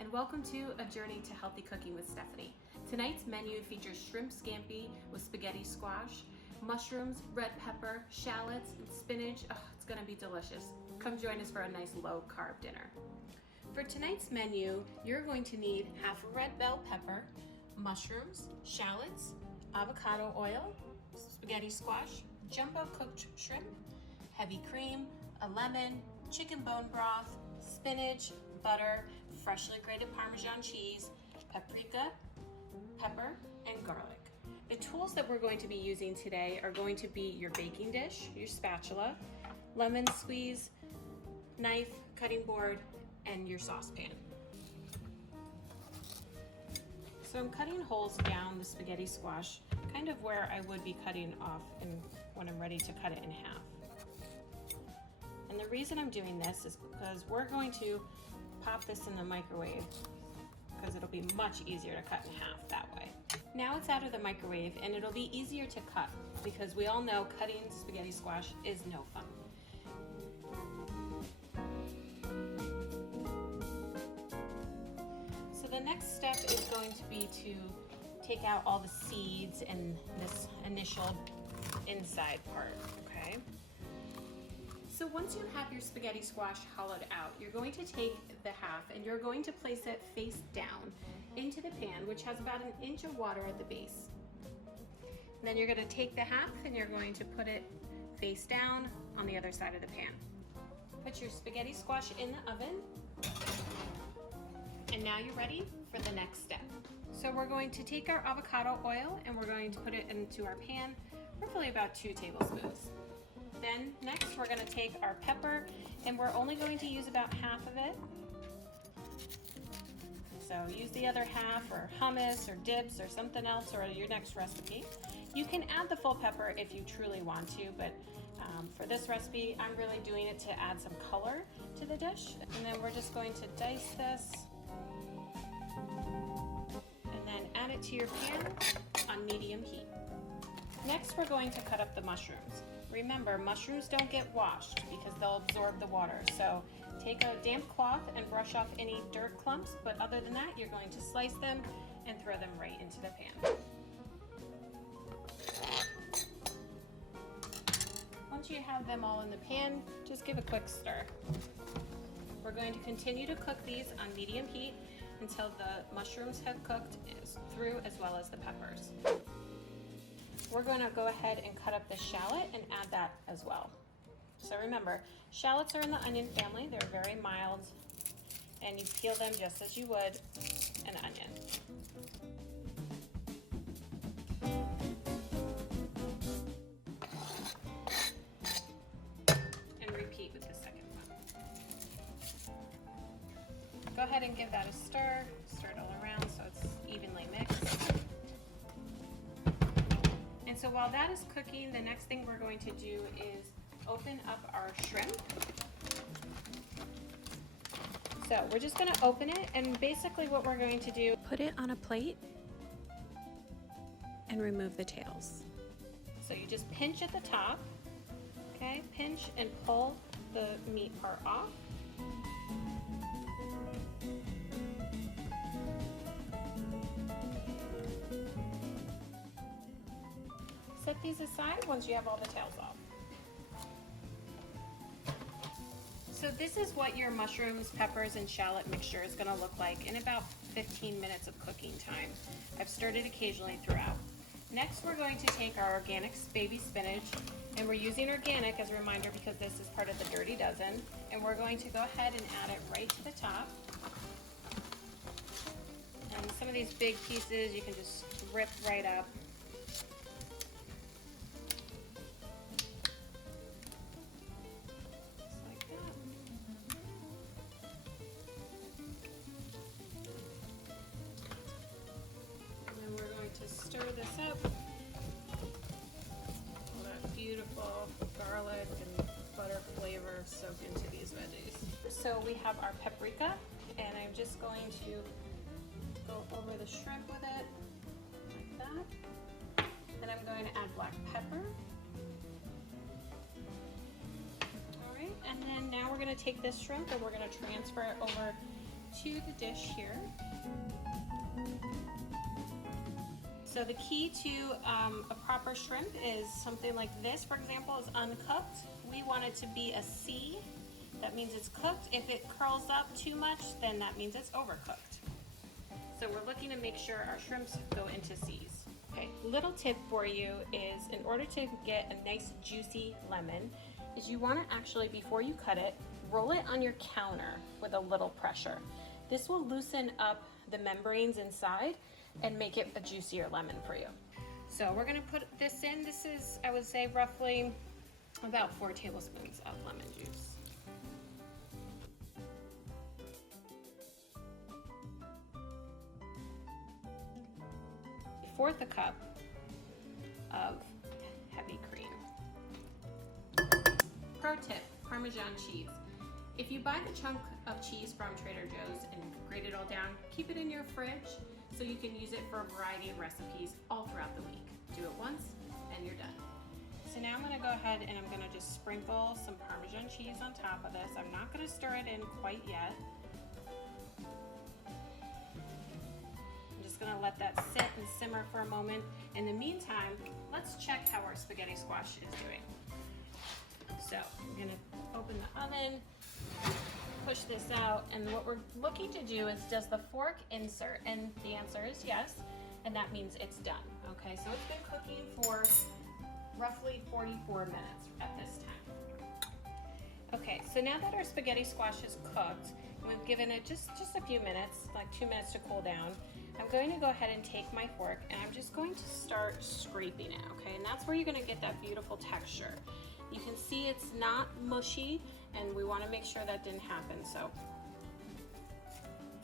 and welcome to A Journey to Healthy Cooking with Stephanie. Tonight's menu features shrimp scampi with spaghetti squash, mushrooms, red pepper, shallots, and spinach. Oh, it's gonna be delicious. Come join us for a nice low-carb dinner. For tonight's menu, you're going to need half a red bell pepper, mushrooms, shallots, avocado oil, spaghetti squash, jumbo cooked shrimp, heavy cream, a lemon, chicken bone broth, spinach, butter, freshly grated Parmesan cheese, paprika, pepper, and garlic. The tools that we're going to be using today are going to be your baking dish, your spatula, lemon squeeze, knife, cutting board, and your saucepan. So I'm cutting holes down the spaghetti squash, kind of where I would be cutting off when I'm ready to cut it in half. And the reason I'm doing this is because we're going to pop this in the microwave because it'll be much easier to cut in half that way. Now it's out of the microwave and it'll be easier to cut because we all know cutting spaghetti squash is no fun. So the next step is going to be to take out all the seeds and this initial inside part, okay? So once you have your spaghetti squash hollowed out, you're going to take the half and you're going to place it face down into the pan, which has about 1 inch of water at the base. And then you're going to take the half and you're going to put it face down on the other side of the pan. Put your spaghetti squash in the oven. And now you're ready for the next step. So we're going to take our avocado oil and we're going to put it into our pan, roughly about 2 tablespoons. Then next we're going to take our pepper and we're only going to use about half of it. So use the other half or hummus or dips or something else or your next recipe. You can add the full pepper if you truly want to, but for this recipe I'm really doing it to add some color to the dish. And then we're just going to dice this and then add it to your pan on medium heat. Next we're going to cut up the mushrooms. Remember, mushrooms don't get washed because they'll absorb the water. So take a damp cloth and brush off any dirt clumps, but other than that, you're going to slice them and throw them right into the pan. Once you have them all in the pan, just give a quick stir. We're going to continue to cook these on medium heat until the mushrooms have cooked through as well as the peppers. We're going to go ahead and cut up the shallot and add that as well. So remember, shallots are in the onion family. They're very mild, and you peel them just as you would an onion. And repeat with the second one. Go ahead and give that a stir. Stir it all around so it's evenly mixed. And so while that is cooking, the next thing we're going to do is open up our shrimp. So we're just going to open it, and basically what we're going to do, put it on a plate and remove the tails. So you just pinch at the top, okay? Pinch and pull the meat part off. Set these aside once you have all the tails off. So this is what your mushrooms, peppers, and shallot mixture is going to look like in about 15 minutes of cooking time. I've stirred it occasionally throughout. Next we're going to take our organic baby spinach, and we're using organic as a reminder because this is part of the Dirty Dozen, and we're going to go ahead and add it right to the top. And some of these big pieces you can just rip right up. To stir this up, all that beautiful garlic and butter flavor soak into these veggies. So we have our paprika, and I'm just going to go over the shrimp with it like that. Then I'm going to add black pepper. All right, and then now we're going to take this shrimp and we're going to transfer it over to the dish here. So the key to a proper shrimp is something like this, for example, is uncooked. We want it to be a C. That means it's cooked. If it curls up too much, then that means it's overcooked. So we're looking to make sure our shrimps go into C's. Okay, little tip for you is in order to get a nice juicy lemon, is you want to actually, before you cut it, roll it on your counter with a little pressure. This will loosen up the membranes inside and make it a juicier lemon for you. So we're gonna put this in. This is, I would say, roughly about 4 tablespoons of lemon juice. A 1/4 cup of heavy cream. Pro tip, Parmesan cheese. If you buy the chunk of cheese from Trader Joe's and grate it all down, keep it in your fridge so you can use it for a variety of recipes all throughout the week. Do it once and you're done. So now I'm gonna go ahead and I'm gonna just sprinkle some Parmesan cheese on top of this. I'm not gonna stir it in quite yet. I'm just gonna let that sit and simmer for a moment. In the meantime, let's check how our spaghetti squash is doing. So I'm gonna open the oven, push this out, and what we're looking to do is, does the fork insert? And the answer is yes, and that means it's done. Okay, so it's been cooking for roughly 44 minutes at this time. Okay, so now that our spaghetti squash is cooked, we've given it just a few minutes, like 2 minutes to cool down. I'm going to go ahead and take my fork and I'm just going to start scraping it, okay? And that's where you're gonna get that beautiful texture. You can see it's not mushy, and we want to make sure that didn't happen. So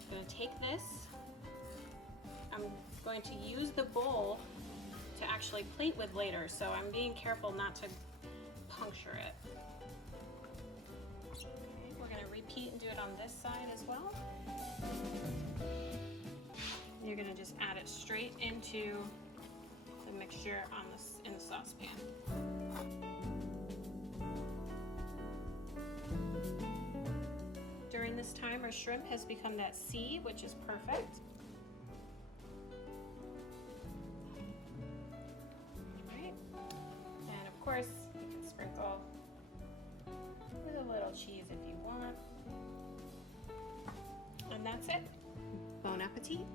I'm going to take this. I'm going to use the bowl to actually plate with later, so I'm being careful not to puncture it. Okay, we're going to repeat and do it on this side as well. You're going to just add it straight into the mixture in the saucepan. During this time, our shrimp has become that C, which is perfect. Right. And of course, you can sprinkle with a little cheese if you want. And that's it. Bon appetit.